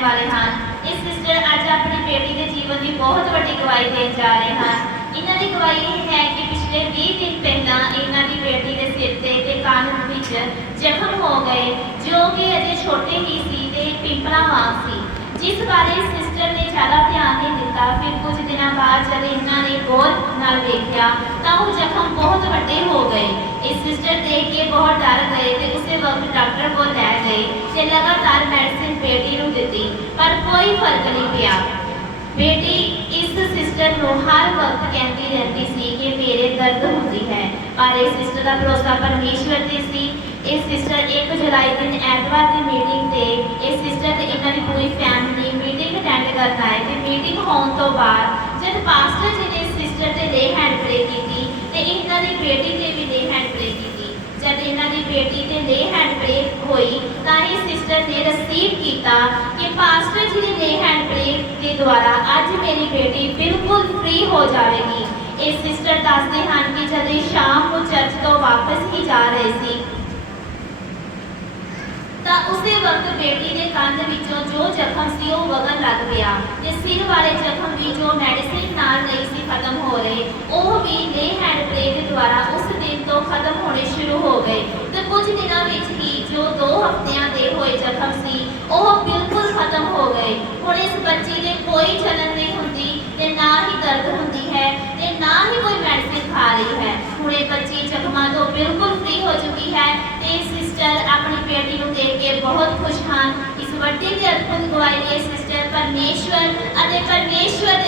ਵਾਲੇ ਹਨ। ਇਹ ਸਿਸਟਰ ਅੱਜ ਆਪਣੀ ਬੇਟੀ ਦੇ ਜੀਵਨ ਦੀ ਬਹੁਤ ਵੱਡੀ ਗਵਾਹੀ ਦੇਣ ਜਾ ਰਹੇ ਹਨ। ਇਹਨਾਂ ਦੀ ਗਵਾਹੀ ਇਹ ਹੈ ਕਿ ਪਿਛਲੇ 20 ਦਿਨ ਪਹਿਲਾਂ ਇਹਨਾਂ ਦੀ ਬੇਟੀ ਦੇ ਸਿਰ ਤੇ ਤੇ ਕੰਨ ਵਿੱਚ ਜ਼ਖਮ ਹੋ ਗਏ, ਜੋ ਕਿ ਅਜੇ ਛੋਟੇ ਹੀ ਸੀ ਤੇ ਪਿੰਪਲਾਂ ਵਾਂਗ ਸੀ। ਜਿਸ ਬਾਰੇ ਸਿਸਟਰ ਨੇ ਜ਼ਿਆਦਾ ਧਿਆਨ ਨਹੀਂ ਦਿੱਤਾ, ਫਿਰ ਕੁਝ ਦਿਨਾਂ ਬਾਅਦ ਜਦ ਇਹਨਾਂ ਨੇ ਗੌਰ ਨਾਲ ਵੇਖਿਆ, ਤਾਂ ਉਹ ਜ਼ਖਮ ਬਹੁਤ ਵੱਡੇ ਹੋ ਗਏ। ਇਸ ਸਿਸਟਰ ਦੇਖ ਕੇ ਬਹੁਤ ਡਰ ਗਏ ਤੇ ਉਸੇ ਵਕਤ ਡਾਕਟਰ ਕੋਲ ਲੈ ਗਏ ਤੇ ਲਗਾਤਾਰ ਮੈਡੀਸਿਨ ਬੇਟੀ ਨੂੰ ਦਿੱਤੀ, ਪਰ ਕੋਈ ਫ਼ਰਕ ਨਹੀਂ ਪਿਆ। ਬੇਟੀ ਇਸ ਸਿਸਟਰ ਨੂੰ ਹਰ ਵਕਤ ਕਹਿੰਦੀ ਰਹਿੰਦੀ ਸੀ ਕਿ ਮੇਰੇ ਦਰਦ ਹੁੰਦੀ ਹੈ, ਪਰ ਇਹ ਸਿਸਟਰ ਦਾ ਭਰੋਸਾ ਪਰਮੇਸ਼ਵਰ ਤੇ ਸੀ। ਇਹ ਸਿਸਟਰ 1 ਜੁਲਾਈ ਦਿਨ ਐਤਵਾਰ ਦੀ ਮੀਟਿੰਗ ਤੇ ਇਹ ਸਿਸਟਰ ਤੇ ਇਹਨਾਂ ਦੀ ਪੂਰੀ ਫੈਮਿਲੀ ਮੀਟਿੰਗ ਅਟੈਂਡ ਕਰਨ ਆਏ ਤੇ ਮੀਟਿੰਗ ਹੋਣ ਤੋਂ ਬਾਅਦ ਜਦ ਪਾਸਟਰ ਜੀ ਨੇ ਸਿਸਟਰ ਤੇ ਲੇ ਹੈਂਡ ਪ੍ਰੇ ਕੀਤੀ ਤੇ ਇਹਨਾਂ ਦੀ ਬੇਟੀ ਤੇ ਵੀ ਲੇ ਹੈਂਡ ਪ੍ਰੇ ਕੀਤੀ ਜਦ ਇਹਨਾਂ ਦੀ ਬੇਟੀ ਤੇ ਲੇ ਹੈਂਡ ਪ੍ਰੇ ਹੋਈ ਤਾਂ ਇਹ ਸਿਸਟਰ ਨੇ ਰਸੀਵ ਕੀਤਾ ਕਿ ਪਾਸਟਰ ਜੀ ਦੇ ਹੈਂਡ ਪ੍ਰੇ ਦੇ ਦੁਆਰਾ ਅੱਜ ਮੇਰੀ ਬੇਟੀ ਬਿਲਕੁਲ ਫ੍ਰੀ ਹੋ ਜਾਵੇਗੀ। ਇਹ ਸਿਸਟਰ ਦੱਸਦੇ ਹਨ ਕਿ ਜਦ ਸ਼ਾਮ ਨੂੰ ਚਰਚ ਤੋਂ ਵਾਪਸ ਹੀ ਜਾ ਰਹੇ ਸੀ, ਤਾਂ ਉਸੇ ਵਕਤ ਬੇਟੀ ਦੇ ਕੰਨ ਵਿੱਚੋਂ ਜੋ ਜ਼ਖਮ ਸੀ ਉਹ ਵਗਣ ਲੱਗ ਪਿਆ। ਤੇ ਸਿਰ ਵਾਲੇ ਜ਼ਖਮ ਵੀ ਜੋ ਮੈਡੀਸਿਨ ਨਾਲ ਨਹੀਂ ਸੀ ਖਤਮ ਹੋ ਰਹੇ, ਉਹ ਵੀ ਲੇ ਹੈਂਡ ਦੇ ਦੁਆਰਾ ਉਸ ਦਿਨ ਤੋਂ ਖਤਮ ਹੋਣੇ ਸ਼ੁਰੂ ਹੋ ਗਏ। ਤੇ ਕੁਝ ਦਿਨਾਂ ਵਿੱਚ ਹੀ ਜੋ 2 ਹਫ਼ਤਿਆਂ ਦੇ ਹੋਏ ਜ਼ਖਮ ਸੀ ਉਹ ਬਿਲਕੁਲ ਖਤਮ ਹੋ ਗਏ ਹੁਣ ਇਸ ਬੱਚੀ ਦੇ ਕੋਈ ਜਲਨ ਨਹੀਂ ਹੁੰਦੀ ਤੇ ਨਾ ਹੀ ਦਰਦ ਹੁੰਦੀ ਹੈ ਤੇ ਨਾ ਹੀ ਕੋਈ ਮੈਡੀਸਿਨ ਖਾ ਰਹੀ ਹੈ ਹੁਣ ਇਹ ਬੱਚੀ ਜ਼ਖਮਾਂ ਤੋਂ ਬਿਲਕੁਲ ਫ੍ਰੀ ਹੋ ਚੁੱਕੀ ਹੈ ਤੇ ਸਿਸਟਰ ਆਪਣੀ ਬੇਟੀ ਨੂੰ ਦੇਖ ਕੇ ਬਹੁਤ ਖੁਸ਼ ਹਨ ਇਸ ਵੱਡੀ ਤੇ ਅਦਭੁਤ ਗਵਾਹੀ ਲਈ ਸਿਸਟਰ ਪਰਮੇਸ਼ਵਰ ਅਤੇ ਪਰਮੇਸ਼ਵਰ